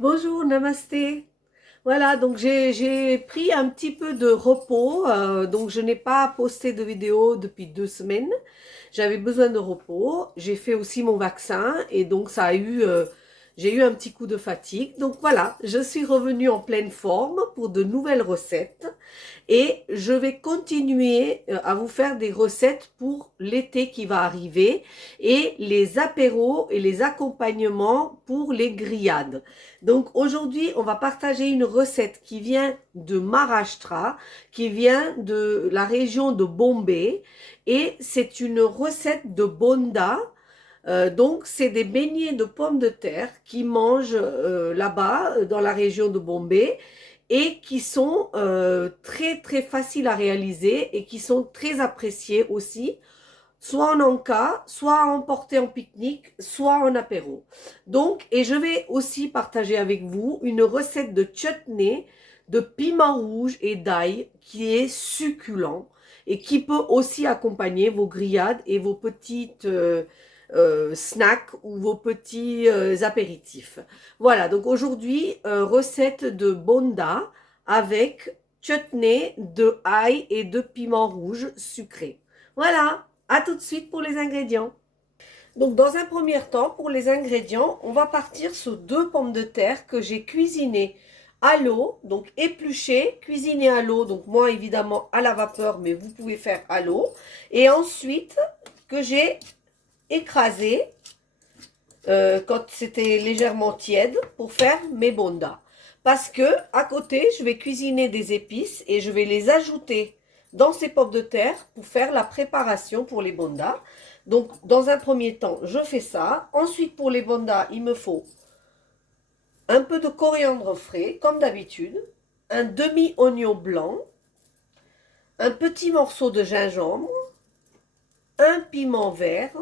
Bonjour, namasté. Voilà, donc j'ai pris un petit peu de repos, donc je n'ai pas posté de vidéo depuis 2 semaines. J'avais besoin de repos. J'ai fait aussi mon vaccin et donc j'ai eu un petit coup de fatigue. Donc voilà, je suis revenue en pleine forme pour de nouvelles recettes et je vais continuer à vous faire des recettes pour l'été qui va arriver et les apéros et les accompagnements pour les grillades. Donc aujourd'hui, on va partager une recette qui vient de Maharashtra, qui vient de la région de Bombay et c'est une recette de bonda. Donc, c'est des beignets de pommes de terre qui mangent là-bas, dans la région de Bombay, et qui sont très très faciles à réaliser et qui sont très appréciés aussi, soit en encas, soit à emporter en pique-nique, soit en apéro. Donc, et je vais aussi partager avec vous une recette de chutney de piment rouge et d'ail qui est succulent et qui peut aussi accompagner vos grillades et vos petites snacks ou vos petits apéritifs. Voilà, donc aujourd'hui, recette de bonda avec chutney de ail et de piment rouge sucré. Voilà, à tout de suite pour les ingrédients. Donc dans un premier temps, pour les ingrédients, on va partir sur 2 pommes de terre que j'ai cuisinées à l'eau, donc épluchées, cuisinées à l'eau, donc moi évidemment à la vapeur, mais vous pouvez faire à l'eau. Et ensuite, que j'ai écrasées quand c'était légèrement tiède pour faire mes bondas. Parce que à côté, je vais cuisiner des épices et je vais les ajouter dans ces pommes de terre pour faire la préparation pour les bondas. Donc, dans un premier temps, je fais ça. Ensuite, pour les bondas, il me faut un peu de coriandre frais, comme d'habitude, un demi-oignon blanc, un petit morceau de gingembre, un piment vert,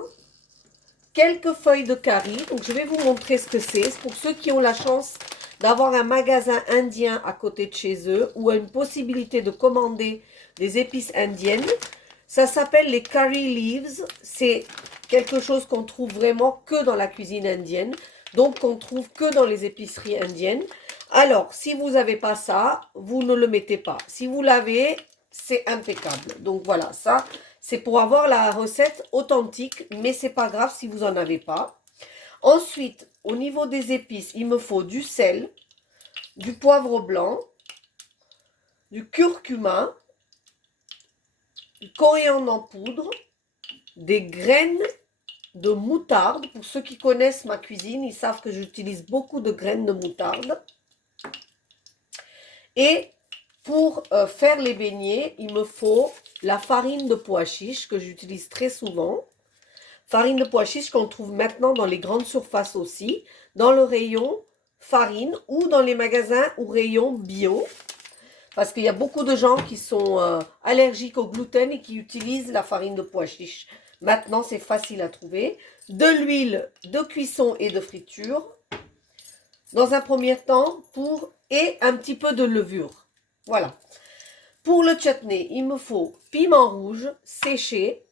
quelques feuilles de curry. Donc, je vais vous montrer ce que c'est. Pour ceux qui ont la chance d'avoir un magasin indien à côté de chez eux ou une possibilité de commander des épices indiennes, ça s'appelle les curry leaves. C'est quelque chose qu'on trouve vraiment que dans la cuisine indienne, donc qu'on trouve que dans les épiceries indiennes. Alors, si vous n'avez pas ça, vous ne le mettez pas. Si vous l'avez, c'est impeccable. Donc voilà, ça, c'est pour avoir la recette authentique, mais c'est pas grave si vous n'en avez pas. Ensuite, au niveau des épices, il me faut du sel, du poivre blanc, du curcuma, du coriandre en poudre, des graines de moutarde. Pour ceux qui connaissent ma cuisine, ils savent que j'utilise beaucoup de graines de moutarde. Et pour faire les beignets, il me faut la farine de pois chiche que j'utilise très souvent. Farine de pois chiche qu'on trouve maintenant dans les grandes surfaces aussi, dans le rayon farine ou dans les magasins ou rayons bio. Parce qu'il y a beaucoup de gens qui sont allergiques au gluten et qui utilisent la farine de pois chiche. Maintenant, c'est facile à trouver. De l'huile de cuisson et de friture. Dans un premier temps, et un petit peu de levure. Voilà. Pour le chutney, il me faut piment rouge séché.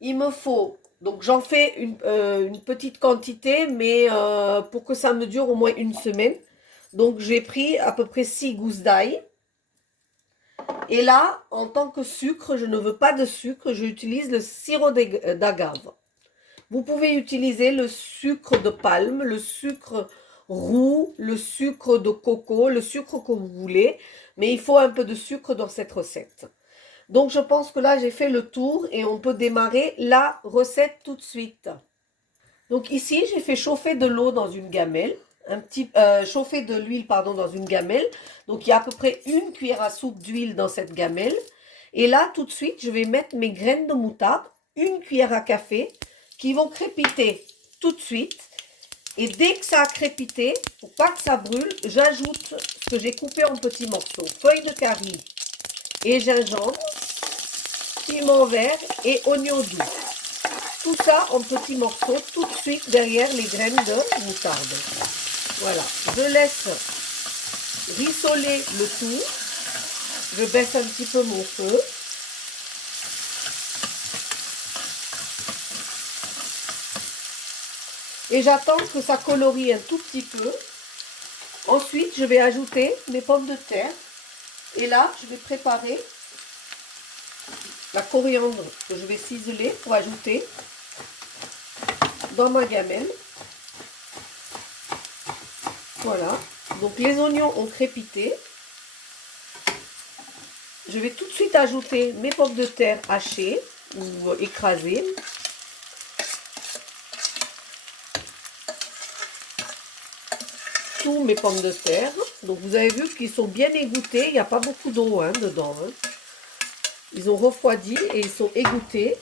Il me faut, donc j'en fais une petite quantité, mais pour que ça me dure au moins une semaine. Donc j'ai pris à peu près 6 gousses d'ail. Et là, en tant que sucre, je ne veux pas de sucre, j'utilise le sirop d'agave. Vous pouvez utiliser le sucre de palme, le sucre roux, le sucre de coco, le sucre que vous voulez, mais il faut un peu de sucre dans cette recette. Donc je pense que là j'ai fait le tour et on peut démarrer la recette tout de suite. Donc ici j'ai fait chauffer de l'eau dans une gamelle, chauffer de l'huile pardon dans une gamelle. Donc il y a à peu près une cuillère à soupe d'huile dans cette gamelle. Et là tout de suite je vais mettre mes graines de moutarde, une cuillère à café, qui vont crépiter tout de suite. Et dès que ça a crépité, pour pas que ça brûle, j'ajoute ce que j'ai coupé en petits morceaux, feuilles de curry et gingembre, piment vert et oignon doux. Tout ça en petits morceaux tout de suite derrière les graines de moutarde. Voilà, je laisse rissoler le tout. Je baisse un petit peu mon feu. Et j'attends que ça colorie un tout petit peu. Ensuite, je vais ajouter mes pommes de terre. Et là, je vais préparer la coriandre que je vais ciseler pour ajouter dans ma gamelle. Voilà. Donc les oignons ont crépité. Je vais tout de suite ajouter mes pommes de terre hachées ou écrasées. Tous mes pommes de terre. Donc vous avez vu qu'ils sont bien égouttés. Il n'y a pas beaucoup d'eau dedans. Ils ont refroidi et ils sont égouttés.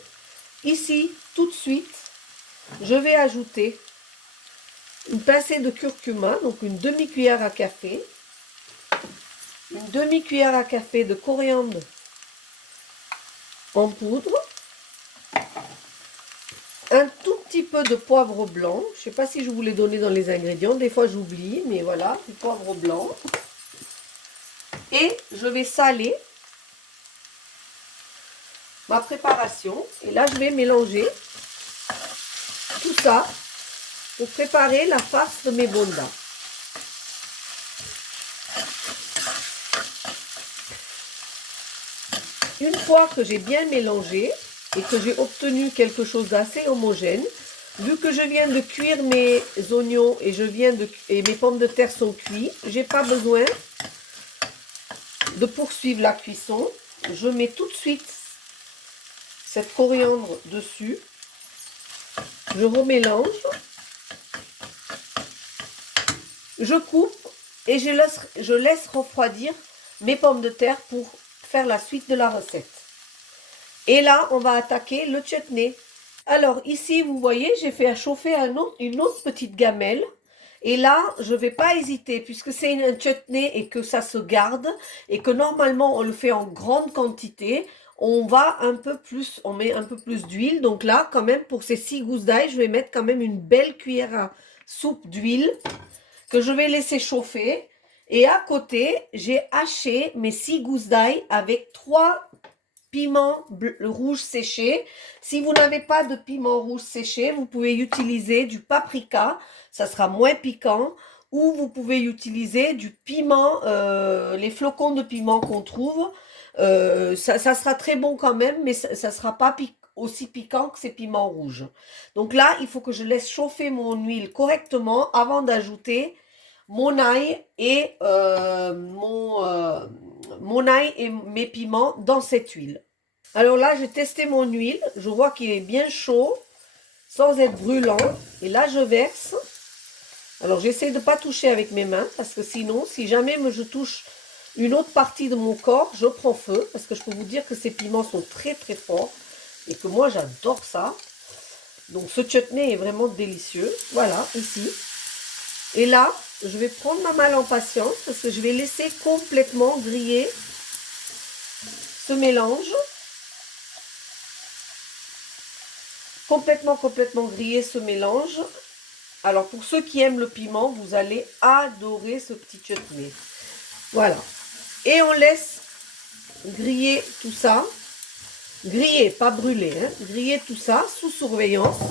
Ici, tout de suite, je vais ajouter une pincée de curcuma, donc une demi-cuillère à café, une demi-cuillère à café de coriandre en poudre, un tout petit peu de poivre blanc. Je ne sais pas si je vous l'ai donné dans les ingrédients, des fois j'oublie, mais voilà, du poivre blanc. Et je vais saler ma préparation. Et là, je vais mélanger tout ça pour préparer la farce de mes bondas. Une fois que j'ai bien mélangé et que j'ai obtenu quelque chose d'assez homogène, vu que je viens de cuire mes oignons et mes pommes de terre sont cuits, j'ai pas besoin de poursuivre la cuisson. Je mets tout de suite cette coriandre dessus. Je remélange. Je coupe et je laisse refroidir mes pommes de terre pour faire la suite de la recette. Et là, on va attaquer le chutney. Alors ici, vous voyez, j'ai fait chauffer une autre petite gamelle. Et là, je ne vais pas hésiter, puisque c'est un chutney et que ça se garde, et que normalement, on le fait en grande quantité, on met un peu plus d'huile. Donc là, quand même, pour ces 6 gousses d'ail, je vais mettre quand même une belle cuillère à soupe d'huile que je vais laisser chauffer. Et à côté, j'ai haché mes 6 gousses d'ail avec 3 piments rouges séchés. Si vous n'avez pas de piment rouge séché, vous pouvez utiliser du paprika, ça sera moins piquant. Ou vous pouvez utiliser du piment, les flocons de piment qu'on trouve. Ça sera très bon quand même, mais ça ne sera pas aussi piquant que ces piments rouges. Donc là, il faut que je laisse chauffer mon huile correctement avant d'ajouter mon ail et mon ail et mes piments dans cette huile. Alors là, j'ai testé mon huile. Je vois qu'il est bien chaud, sans être brûlant. Et là, je verse. Alors, j'essaie de ne pas toucher avec mes mains, parce que sinon, si jamais je touche une autre partie de mon corps, je prends feu. Parce que je peux vous dire que ces piments sont très très forts. Et que moi, j'adore ça. Donc, ce chutney est vraiment délicieux. Voilà, ici. Et là, je vais prendre ma malle en patience parce que je vais laisser complètement griller ce mélange. Complètement griller ce mélange. Alors, pour ceux qui aiment le piment, vous allez adorer ce petit chutney. Voilà. Et on laisse griller tout ça. Griller, pas brûler. Griller tout ça sous surveillance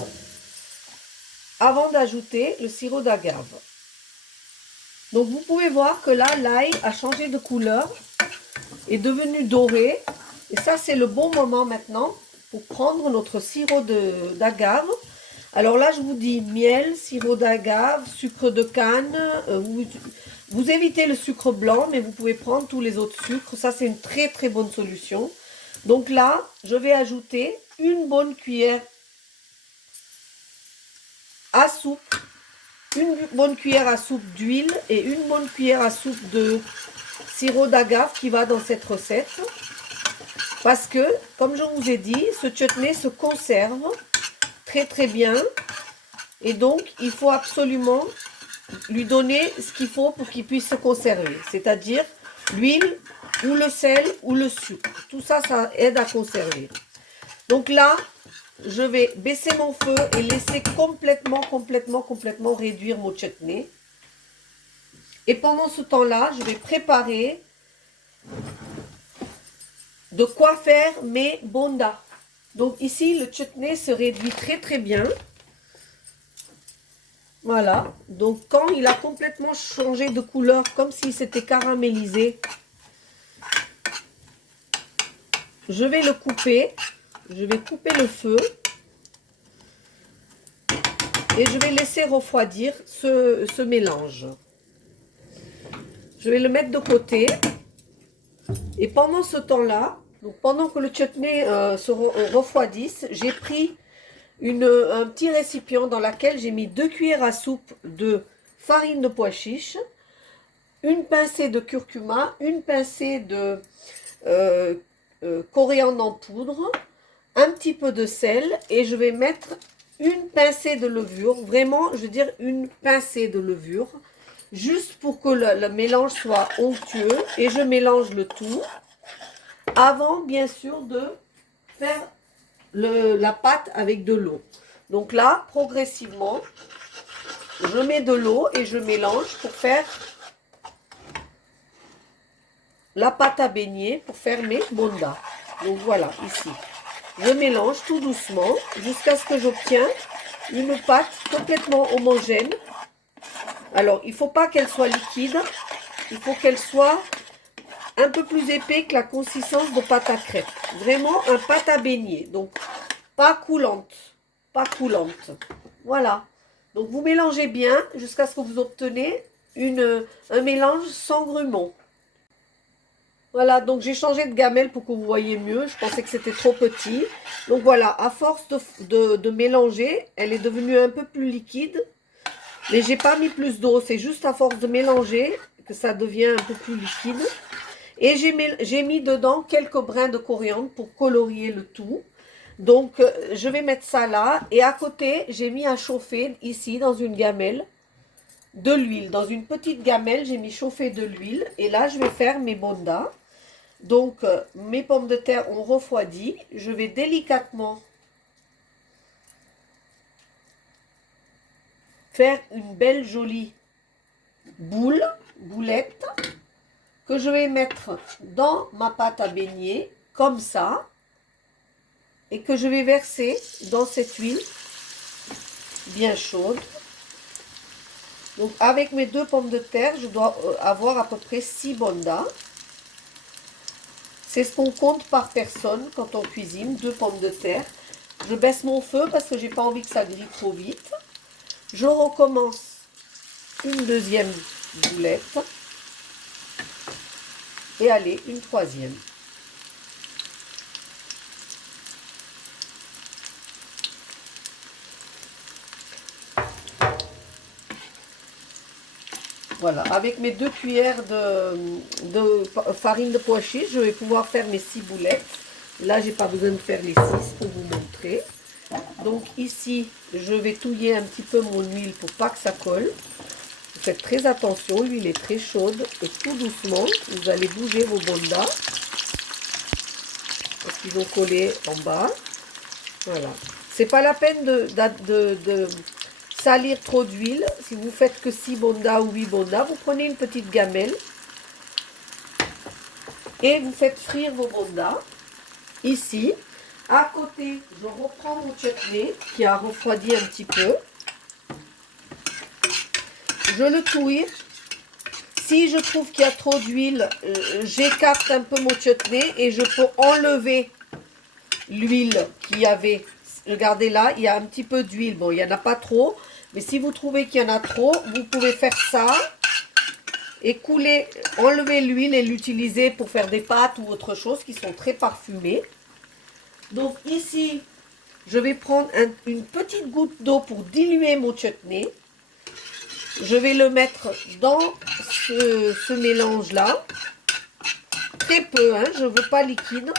avant d'ajouter le sirop d'agave. Donc, vous pouvez voir que là, l'ail a changé de couleur, est devenu doré. Et ça, c'est le bon moment maintenant pour prendre notre sirop d'agave. Alors là, je vous dis miel, sirop d'agave, sucre de canne. Vous évitez le sucre blanc, mais vous pouvez prendre tous les autres sucres. Ça, c'est une très, très bonne solution. Donc là, je vais ajouter une bonne cuillère à soupe. Une bonne cuillère à soupe d'huile et une bonne cuillère à soupe de sirop d'agave qui va dans cette recette. Parce que, comme je vous ai dit, ce chutney se conserve très très bien. Et donc, il faut absolument lui donner ce qu'il faut pour qu'il puisse se conserver. C'est-à-dire l'huile ou le sel ou le sucre. Tout ça, ça aide à conserver. Donc là, je vais baisser mon feu et laisser complètement réduire mon chutney. Et pendant ce temps-là, je vais préparer de quoi faire mes bondas. Donc ici, le chutney se réduit très très bien. Voilà, donc quand il a complètement changé de couleur, comme s'il s'était caramélisé, je vais le couper. Je vais couper le feu. Et je vais laisser refroidir ce mélange. Je vais le mettre de côté. Et pendant ce temps-là, donc pendant que le chutney se refroidisse, j'ai pris un petit récipient dans lequel j'ai mis 2 cuillères à soupe de farine de pois chiche, une pincée de curcuma, une pincée de coriandre en poudre, un petit peu de sel et je vais mettre une pincée de levure, vraiment je veux dire une pincée de levure, juste pour que le mélange soit onctueux et je mélange le tout avant bien sûr de faire la pâte avec de l'eau. Donc là, progressivement, je mets de l'eau et je mélange pour faire la pâte à baigner, pour faire mes bondas. Donc voilà, ici. Je mélange tout doucement jusqu'à ce que j'obtienne une pâte complètement homogène. Alors, il ne faut pas qu'elle soit liquide, il faut qu'elle soit un peu plus épais que la consistance de pâte à crêpes. Vraiment un pâte à baigner, donc pas coulante, pas coulante. Voilà. Donc vous mélangez bien jusqu'à ce que vous obtenez un mélange sans grumeaux. Voilà, donc j'ai changé de gamelle pour que vous voyez mieux. Je pensais que c'était trop petit. Donc voilà, à force de mélanger, elle est devenue un peu plus liquide. Mais j'ai pas mis plus d'eau, c'est juste à force de mélanger que ça devient un peu plus liquide. Et j'ai mis dedans quelques brins de coriandre pour colorier le tout. Donc je vais mettre ça là. Et à côté, j'ai mis à chauffer ici dans une gamelle de l'huile. Dans une petite gamelle, j'ai mis chauffer de l'huile. Et là, je vais faire mes bondas. Donc, mes pommes de terre ont refroidi. Je vais délicatement faire une belle jolie boulette, que je vais mettre dans ma pâte à baigner, comme ça, et que je vais verser dans cette huile bien chaude. Donc, avec mes 2 pommes de terre, je dois avoir à peu près 6 bondas. C'est ce qu'on compte par personne quand on cuisine, 2 pommes de terre. Je baisse mon feu parce que j'ai pas envie que ça grille trop vite. Je recommence une deuxième boulette. Et allez, une troisième. Voilà, avec mes 2 cuillères de farine de pois chiche, je vais pouvoir faire mes 6 boulettes. Là, j'ai pas besoin de faire les 6 pour vous montrer. Donc ici, je vais touiller un petit peu mon huile pour pas que ça colle. Faites très attention, l'huile est très chaude et tout doucement, vous allez bouger vos bondas parce qu'ils ont collé en bas. Voilà. C'est pas la peine de salir trop d'huile. Si vous faites que 6 bondas ou 8 bondas, vous prenez une petite gamelle et vous faites frire vos bondas. Ici, à côté, je reprends mon chutney qui a refroidi un petit peu. Je le touille. Si je trouve qu'il y a trop d'huile, j'écarte un peu mon chutney et je peux enlever l'huile qu'il y avait. Regardez là, il y a un petit peu d'huile. Bon, il n'y en a pas trop. Mais si vous trouvez qu'il y en a trop, vous pouvez faire ça et couler, enlever l'huile et l'utiliser pour faire des pâtes ou autre chose qui sont très parfumées. Donc ici, je vais prendre une petite goutte d'eau pour diluer mon chutney. Je vais le mettre dans ce mélange-là. Très peu, hein, je ne veux pas liquide.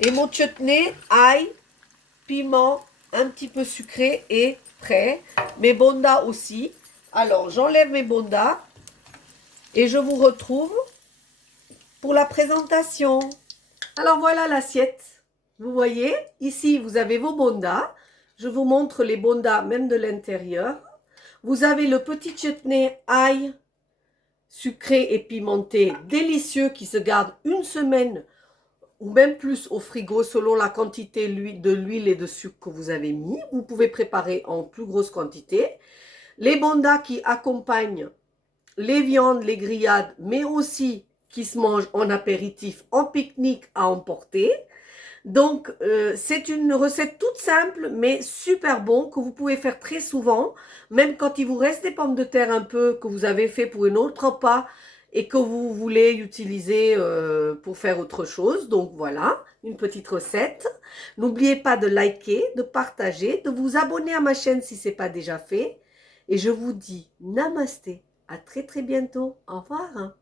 Et mon chutney, ail, piment, un petit peu sucré et prêt. Mes bondas aussi. Alors, j'enlève mes bondas et je vous retrouve pour la présentation. Alors, voilà l'assiette. Vous voyez, ici, vous avez vos bondas. Je vous montre les bondas même de l'intérieur. Vous avez le petit chutney ail sucré et pimenté délicieux qui se garde une semaine ou même plus au frigo selon la quantité de l'huile et de sucre que vous avez mis. Vous pouvez préparer en plus grosse quantité. Les bondas qui accompagnent les viandes, les grillades, mais aussi qui se mangent en apéritif, en pique-nique à emporter. Donc, c'est une recette toute simple, mais super bon, que vous pouvez faire très souvent, même quand il vous reste des pommes de terre un peu que vous avez fait pour une autre repas et que vous voulez utiliser pour faire autre chose. Donc voilà, une petite recette. N'oubliez pas de liker, de partager, de vous abonner à ma chaîne si ce n'est pas déjà fait. Et je vous dis namasté, à très très bientôt. Au revoir.